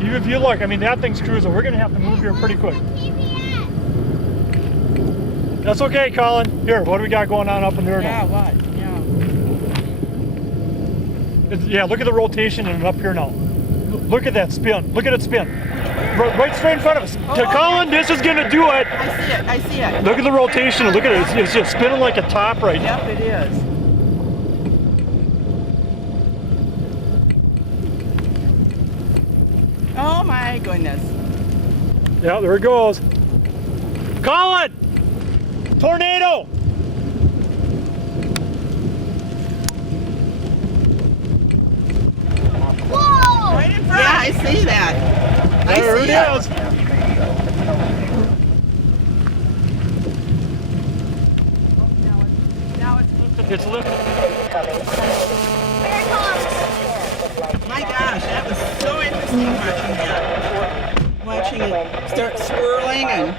Even if you look, I mean, that thing's cruising. We're going to have to move here pretty quick. That's okay, Colin. Here, what do we got going on up in there now? Yeah, what? Yeah, look at the rotation and up here now. Look at that spin. Look at it spin. Right straight in front of us. Colin, this is going to do it. I see it. Look at the rotation. Look at it. It's just spinning like a top right now. Yep, it is. Oh my goodness. Yeah, there it goes. Colin! Tornado! Whoa! Right in front. Yeah, I see that. There it is. Now it's lifted. It's lifted. Here it comes. My gosh, that was so interesting watching that. Watching it start swirling and